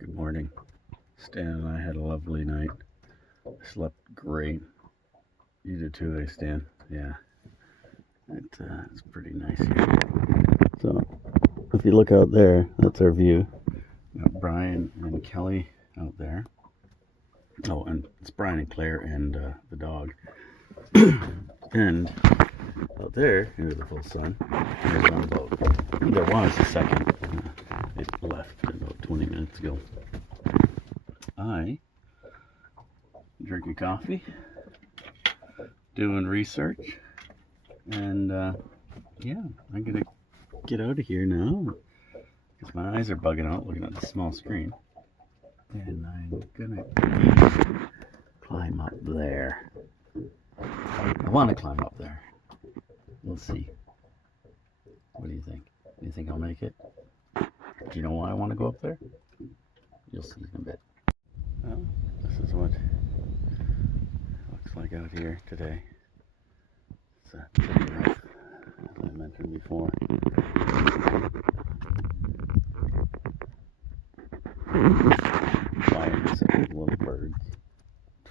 Good morning. Stan and I had a lovely night. Slept great. You did too, eh, Stan? Yeah. It's pretty nice here. So, if you look out there, that's our view. We got Brian and Kelly out there. Oh, and it's Brian and Claire and the dog. And out there, here's the full sun. There's one boat. There was a second. It left about 20 minutes ago. I drinking coffee, doing research, and yeah, I'm gonna get out of here now because my eyes are bugging out looking at the small screen, and I'm gonna climb up there. I want to climb up there. We'll see. What do you think? Do you think I'll make it? Do you know why I want to go up there? You'll see in a bit. Well, this is what it looks like out here today. It's pretty rough, as I mentioned before. Flying some little birds.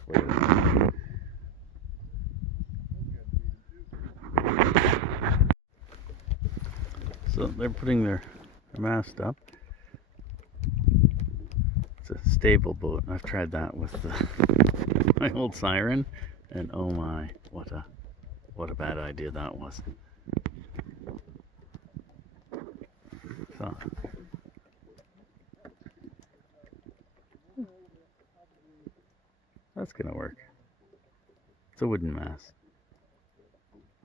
Twittering. So they're putting their mast up. It's a stable boat. I've tried that with my old Siren, and oh my, what a bad idea that was. So, that's gonna work. It's a wooden mast.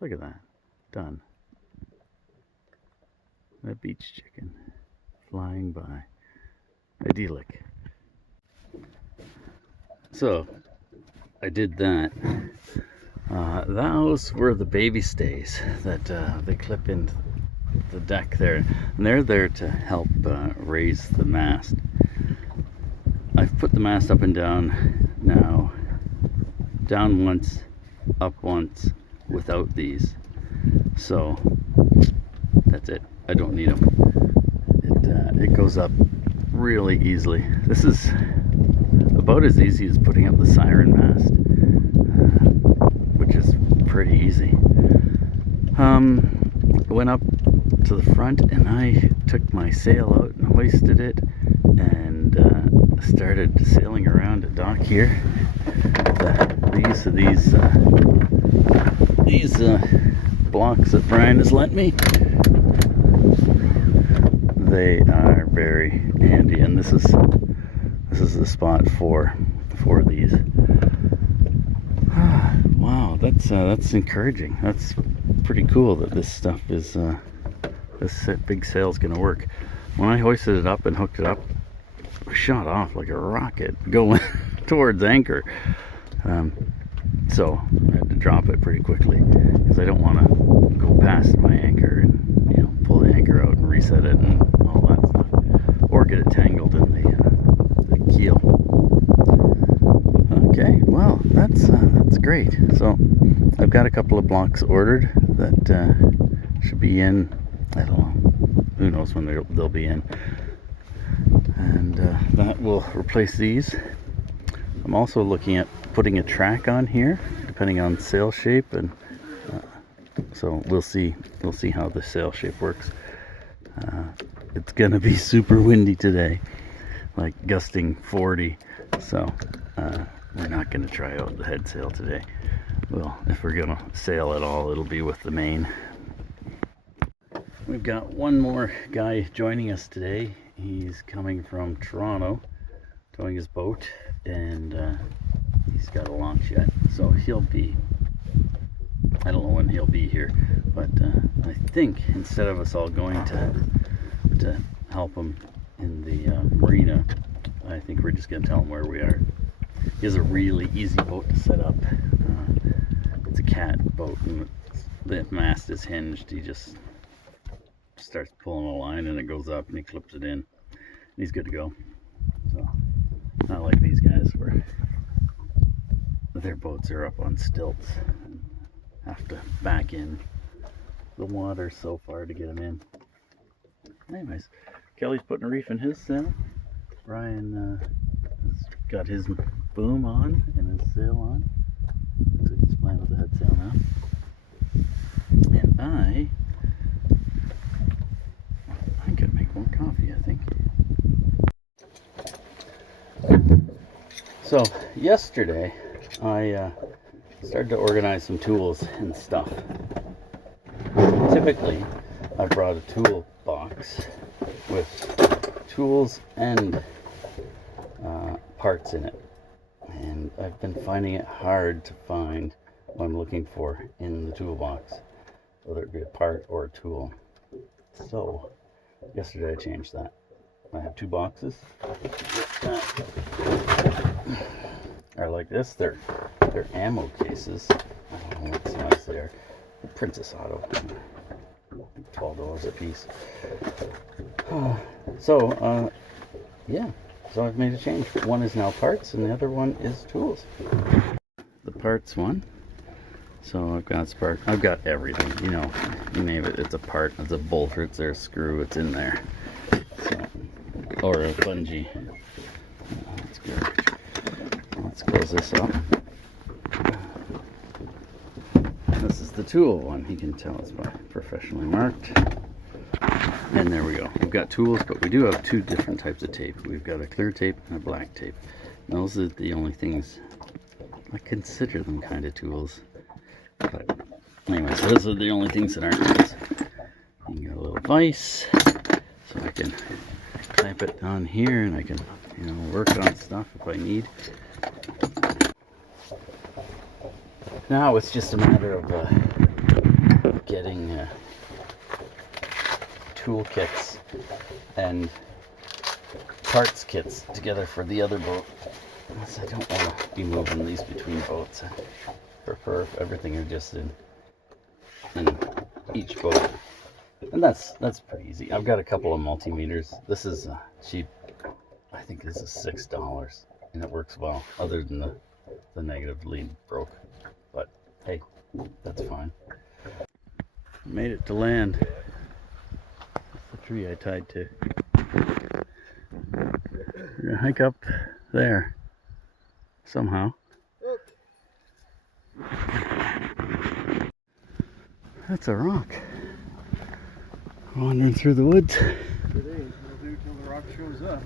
Look at that. Done. A beach chicken flying by. Idyllic. So, I did that. Those were the baby stays that they clip into the deck there, and they're there to help raise the mast. I've put the mast up and down now, down once, up once, without these. So that's it. I don't need them. It goes up really easily. This is about as easy as putting up the Siren mast, which is pretty easy. I went up to the front and I took my sail out and hoisted it and started sailing around a dock here. The use of these blocks that Brian has lent me, they are very handy, and this is the spot for these. Wow, that's encouraging. That's pretty cool that this stuff is this big sail's gonna work. When I hoisted it up and hooked it up, it shot off like a rocket going towards anchor. So I had to drop it pretty quickly because I don't want to go past my anchor and pull the anchor out and reset it and all that stuff, or get it tangled in the keel. Okay, well that's great. So I've got a couple of blocks ordered that should be in. I don't know. Who knows when they'll be in, and that will replace these. I'm also looking at putting a track on here, depending on sail shape, and so we'll see how the sail shape works. It's gonna be super windy today, like gusting 40, so we're not gonna try out the head sail today. Well, if we're gonna sail at all, it'll be with the main. We've got one more guy joining us today. He's coming from Toronto, towing his boat, and he's got a launch yet, so he'll be, I don't know when he'll be here, but I think instead of us all going to help him in the marina, I think we're just going to tell him where we are. He has a really easy boat to set up. It's a cat boat, and the mast is hinged. He just starts pulling a line and it goes up and he clips it in, and he's good to go. So not like these guys where their boats are up on stilts and have to back in the water so far to get them in. Anyways, Kelly's putting a reef in his sail. Brian has got his boom on and his sail on. Looks like he's playing with the head sail now. And I'm gonna make more coffee, I think. So yesterday I started to organize some tools and stuff. Typically I brought a tool box with tools and parts in it, and I've been finding it hard to find what I'm looking for in the toolbox, whether it be a part or a tool. So yesterday I changed that. I have two boxes. Are like this. They're ammo cases. I don't know what size they are. Princess Auto, $12 a piece. So yeah. So I've made a change. One is now parts, and the other one is tools. The parts one. So I've got spark. I've got everything. You know, you name it. It's a part. It's a bolt. It's a screw. It's in there. So, or a bungee. That's good. Let's close this up. This is the tool one. You can tell it's professionally marked. And there we go. We've got tools, but we do have two different types of tape. We've got a clear tape and a black tape. And those are the only things, I consider them kind of tools. But anyway, so those are the only things that aren't tools. You can get a little vise, so I can clamp it on here, and I can, you know, work on stuff if I need. Now it's just a matter of getting tool kits and parts kits together for the other boat. I don't want to be moving these between boats. I prefer everything are just in each boat, and that's pretty easy. I've got a couple of multimeters. This is cheap. I think this is $6, and it works well. Other than the negative lead broke, but hey, that's fine. Made it to land. That's the tree I tied to. We're gonna hike up there somehow. That's a rock. Wandering through the woods. It is. We'll do till the rock shows up.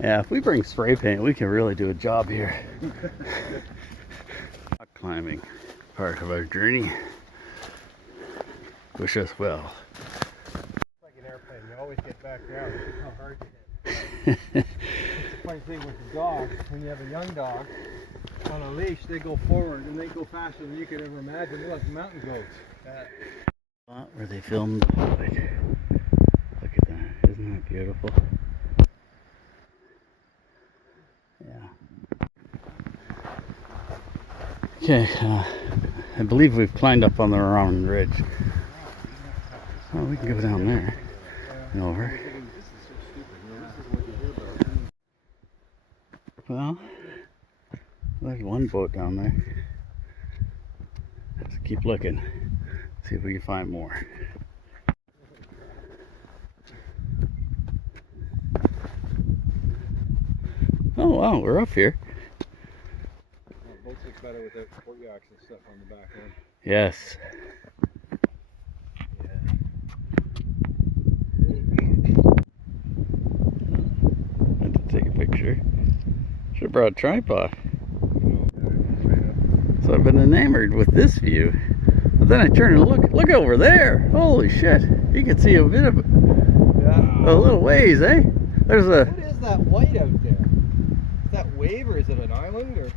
Yeah, if we bring spray paint, we can really do a job here. Rock climbing, part of our journey. Wish us well. It's like an airplane. You always get back down. How hard you hit. It's a funny thing with the dog. When you have a young dog on a leash, they go forward and they go faster than you could ever imagine. They're like mountain goats. Spot where they filmed the Hobbit. Look at that. Isn't that beautiful? Yeah. Okay, I believe we've climbed up on the wrong ridge. Oh, we can go down there and over. Well, there's one boat down there. Let's keep looking. See if we can find more. Oh wow, we're up here. Boats look better with the port yaks and stuff on the back end. Yes. I had to take a picture. Should have brought a tripod. So I've been enamored with this view. But then I turn and look over there. Holy shit. You can see a bit of a little ways, eh? There's a... What is that white out there? Is that wave or is it an island? Or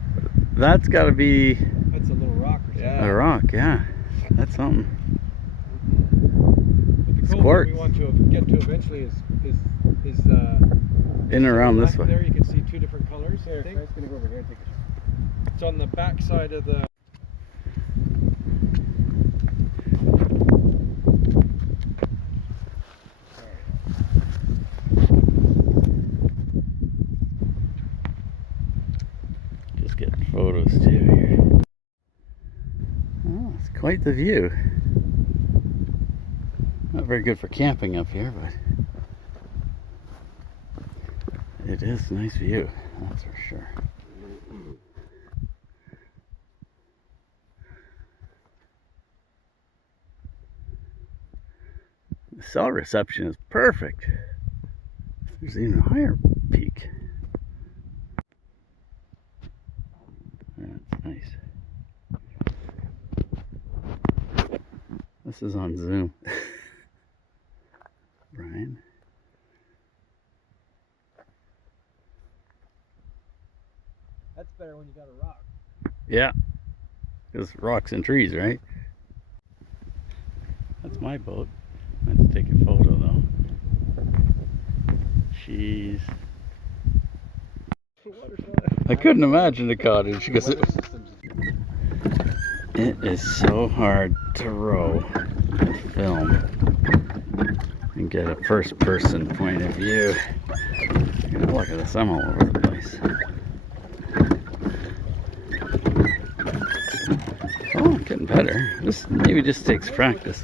that's got to be... That's a little rock or something. A rock, yeah. That's something. But the cool thing we want to get to eventually is in and around this way. There you can see two different colors. Here, I'm just going to go over here and take a shot. It's on the back side of the... Just getting photos too here. Oh, it's quite the view. Not very good for camping up here, but It is a nice view, that's for sure. The cell reception is perfect. There's even a higher peak. That's nice. This is on Zoom. Brian. That's better when you got a rock. Yeah, because rocks and trees, right? That's my boat. I had to take a photo though. Jeez. I couldn't imagine a cottage because it is so hard to row and film and get a first person point of view. Look at this, I'm all over the place. Oh, getting better. This maybe just takes practice.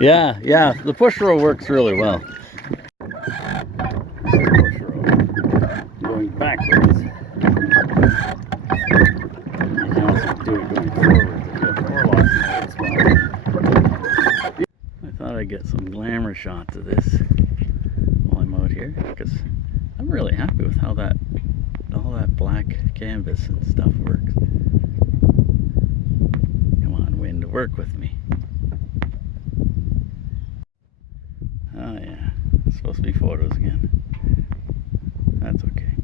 Yeah, yeah, the push row works really well. Push row. Going backwards. You can also do it going forward if you have forelock as well. I thought I'd get some glamour shots of this while I'm out here, because I'm really happy with how all that black canvas and stuff works. Come on, wind, work with me. Oh yeah, it's supposed to be photos again. That's okay.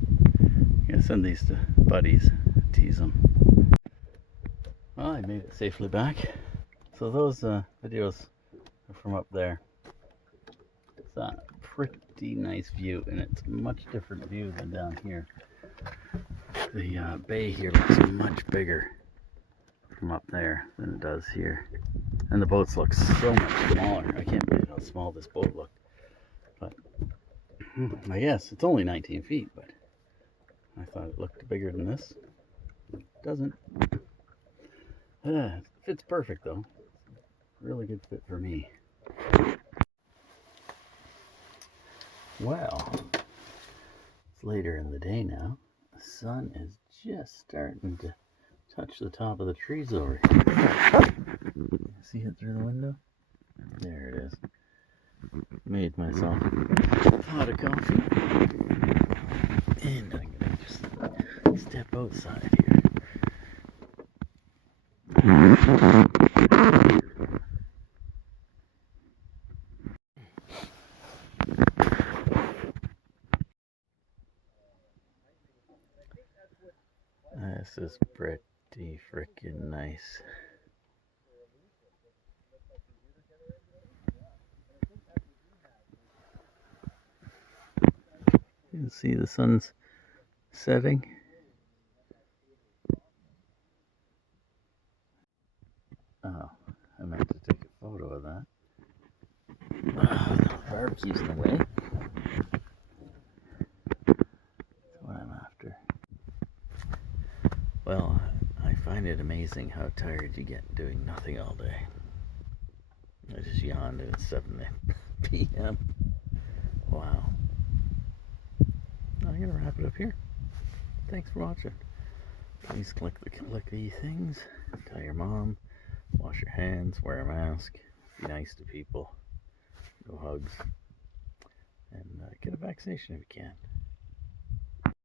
I'm gonna send these to buddies, tease them. Well, I made it safely back. So those videos are from up there. It's a pretty nice view, and it's a much different view than down here. The bay here looks much bigger from up there than it does here. And the boats look so much smaller. I can't believe how small this boat looked. But I guess it's only 19 feet, but I thought it looked bigger than this. It doesn't. It fits perfect though. Really good fit for me. Well, it's later in the day now. The sun is just starting to touch the top of the trees over here. See it through the window? There it is. Made myself a pot of coffee. And I'm gonna just step outside here. This is pretty freaking nice. You can see the sun's setting. Oh, I meant to take a photo of that. Oh, the barbecue's in the way. That's what I'm after. Well, I find it amazing how tired you get doing nothing all day. I just yawned and it's 7 p.m. Wow. I'm gonna wrap it up here. Thanks for watching. Please click the clicky things. Tell your mom. Wash your hands. Wear a mask. Be nice to people. Go hugs. And get a vaccination if you can.